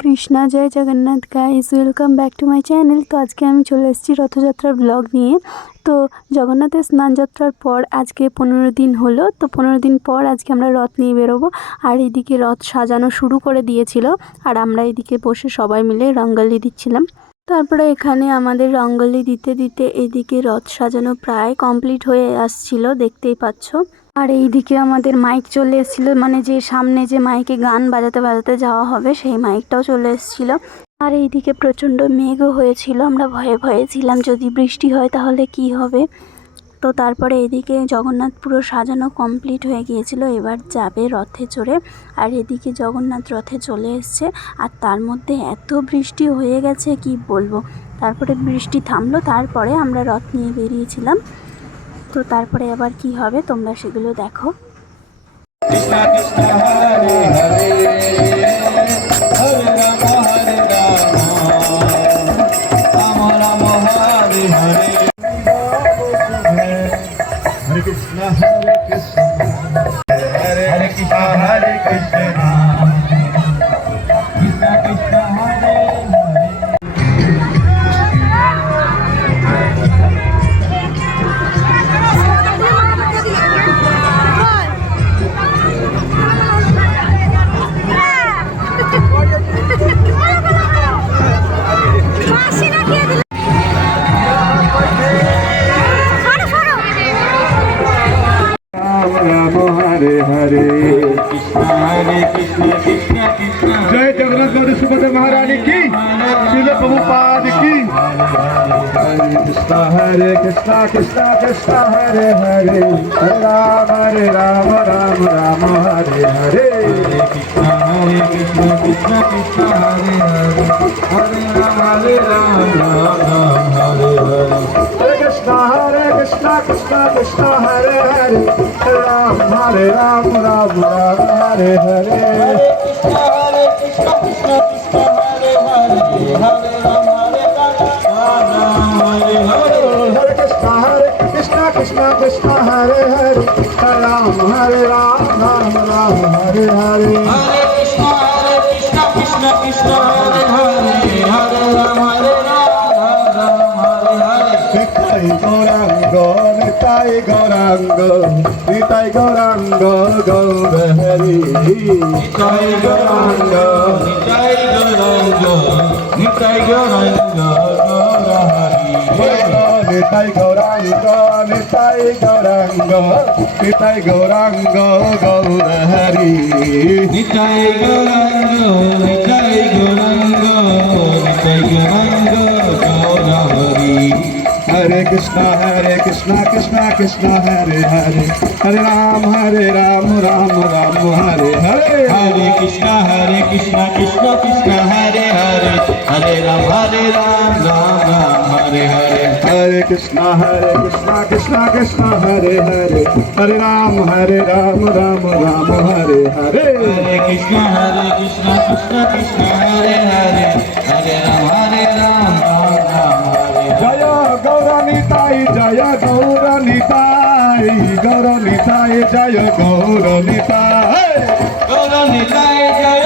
কৃষ্ণা, জয় Jagannath guys, welcome back to my channel. তো আজকে আমি চলে এসেছি রথযাত্রার ব্লগ নিয়ে। তো জগন্নাথের স্নানযাত্রার পর আজকে 15 দিন হলো। তো 15 দিন পর আজকে আমরা রথ নিয়ে বেরোবো। আর এইদিকে রথ সাজানো শুরু করে দিয়েছিল, আর আমরা এদিকে বসে সবাই মিলে রঙ্গোলি দিচ্ছিলাম। তারপরে এখানে আমাদের রঙ্গোলি দিতে দিতে এদিকে রথ সাজানো প্রায় কমপ্লিট হয়ে আসছিল, দেখতেই পাচ্ছ। আর এইদিকে আমাদের মাইক চলে এসেছিলো, মানে যে সামনে যে মাইকে গান বাজাতে বাজাতে যাওয়া হবে সেই মাইকটাও চলে এসেছিলো। আর এইদিকে প্রচণ্ড মেঘও হয়েছিল, আমরা ভয়ে ভয়ে ছিলাম যদি বৃষ্টি হয় তাহলে কি হবে। তো তারপরে এদিকে জগন্নাথ পুরো সাজানো কমপ্লিট হয়ে গিয়েছিল, এবার যাবে রথে চড়ে। আর এদিকে জগন্নাথ রথে চলে এসছে, আর তার মধ্যে এত বৃষ্টি হয়ে গেছে কি বলবো। তারপরে বৃষ্টি থামলো, তারপরে আমরা রথ নিয়ে বেরিয়েছিলাম। তো তারপরে আবার কি হবে তোমরা সেগুলো দেখো। কৃষ্ণ কৃষ্ণ হরে হরে হরে রাম রাম রাম হরে হরে। হরে কৃষ্ণ হরে কৃষ্ণ হরে কৃষ্ণ হরে কৃষ্ণ কৃষ্ণ কৃষ্ণ হরে হরে। हरे हरे कृष्ण हरे कृष्ण कृष्ण कृष्ण। जय जगन्नाथ गौरी सुभद्रा महारानी की, श्रील प्रभुपाद की। हरे कृष्ण कृष्ण कृष्ण हरे हरे हरे राम राम राम हरे हरे। कृष्ण हरे कृष्ण कृष्ण कृष्ण हरे हरे हरे राम राम हरे हरे। हरे कृष्ण कृष्ण कृष्ण हरे हरे राम राम हरे हरे। हरे कृष्ण कृष्ण कृष्ण हरे हरे हरे राम हरे हरे। हरे कृष्ण कृष्ण कृष्ण हरे हरे राम राम हरे हरे। हरे कृष्ण कृष्ण कृष्ण हरे हरे हरे राम राम हरे हरे। निताई गौरांग निताई गौरांग निताई गौरांग गौर हरि। निताई गौरांग निताई गौरांग निताई गौरांग गौर हरि। निताई गौरांग निताई गौरांग निताई गौरांग गौर हरि। निताई गौरांग निताई गौरांग निताई गौरांग गौर हरि। हरे कृष्ण कृष्ण कृष्ण हरे हरे हरे राम राम राम हरे हरे। हरे कृष्ण कृष्ण कृष्ण हरे हरे हरे राम राम हरे हरे। हरे कृष्ण कृष्ण कृष्ण हरे हरे हरे राम राम हरे हरे। हरे कृष्ण कृष्ण कृष्ण हरे हरे हरे राम राम हरे। जय गौरनिताई जय गौरनिताई गौरनिताई जय गौरनिताई गौरनिताई जय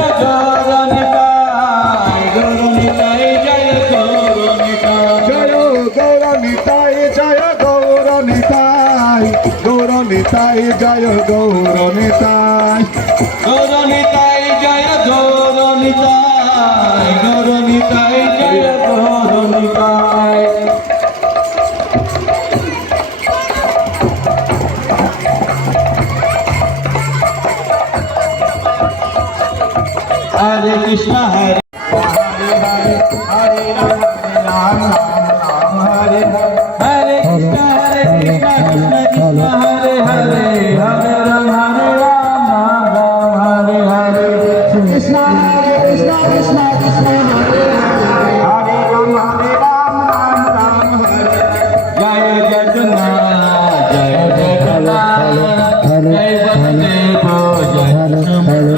गौरनिताई गौरनिताई जय गौरनिताई। जय गौरनिताई जय गौरनिताई गौरनिताई जय गौरनिताई गौरनिताई जय गौरनिताई गौरनिताई जय गौरनिताई। हरे कृष्ण हरे हरे हरे हरे राम राम हरे हरे। हरे कृष्ण कृष्ण कृष्ण हरे हरे हरे राम राम हरे हरे। कृष्ण कृष्ण कृष्ण कृष्ण हरे हरे हरे राम राम हरे। जय जगन्नाथ जय जगन्नाथ जय बलदेव जय।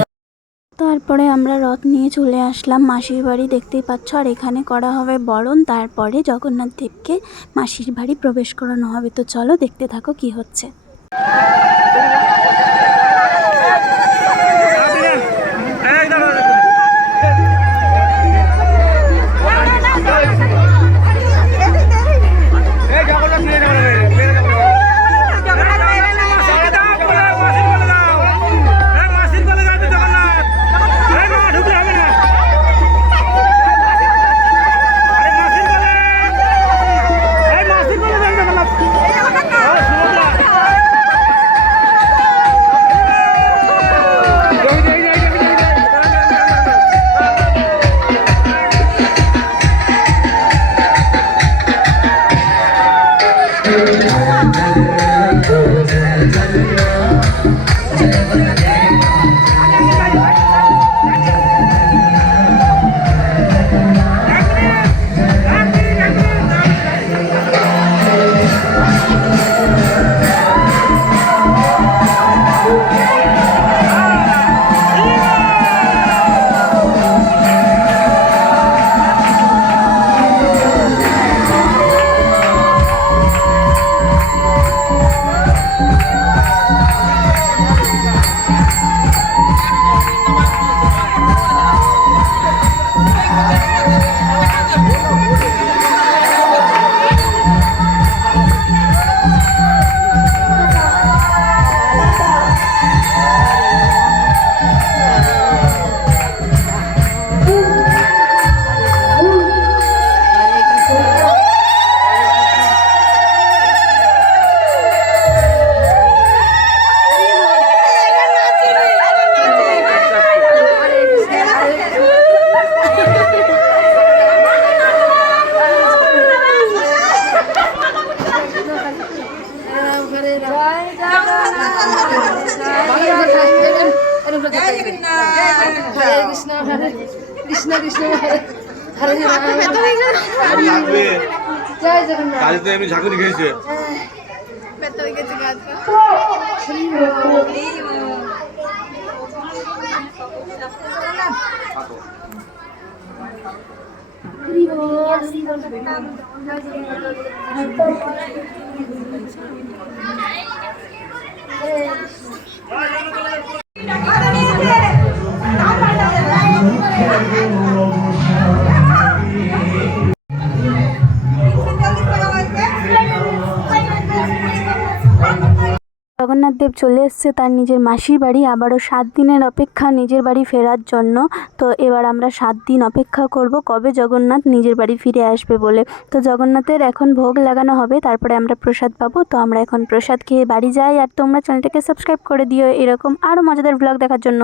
তারপরে আমরা রথ নিয়ে চলে আসলাম মাসির বাড়ি, দেখতেই পাচ্ছ। আর এখানে করা হবে বরণ, তারপরে জগন্নাথ দেবকে মাসির বাড়ি প্রবেশ করানো হবে। তো চলো দেখতে থাকো কি হচ্ছে। লাগবে কাজে তো এমনি ঝাঁকুনি খেয়েছে জগন্নাথ দেব চলে এসেছে তার নিজের মাসির বাড়ি, আবারও 7 দিনের অপেক্ষা নিজের বাড়ি ফেরার জন্য। তো এবার আমরা 7 দিন অপেক্ষা করব কবে জগন্নাথ নিজের বাড়ি ফিরে আসবে বলে। তো জগন্নাথের এখন ভোগ লাগানো হবে, তারপরে আমরা প্রসাদ পাবো। তো আমরা এখন প্রসাদ খেয়ে বাড়ি যাই, আর তোমরা চ্যানেলটাকে সাবস্ক্রাইব করে দিও এরকম আরও মজাদার ব্লগ দেখার জন্য।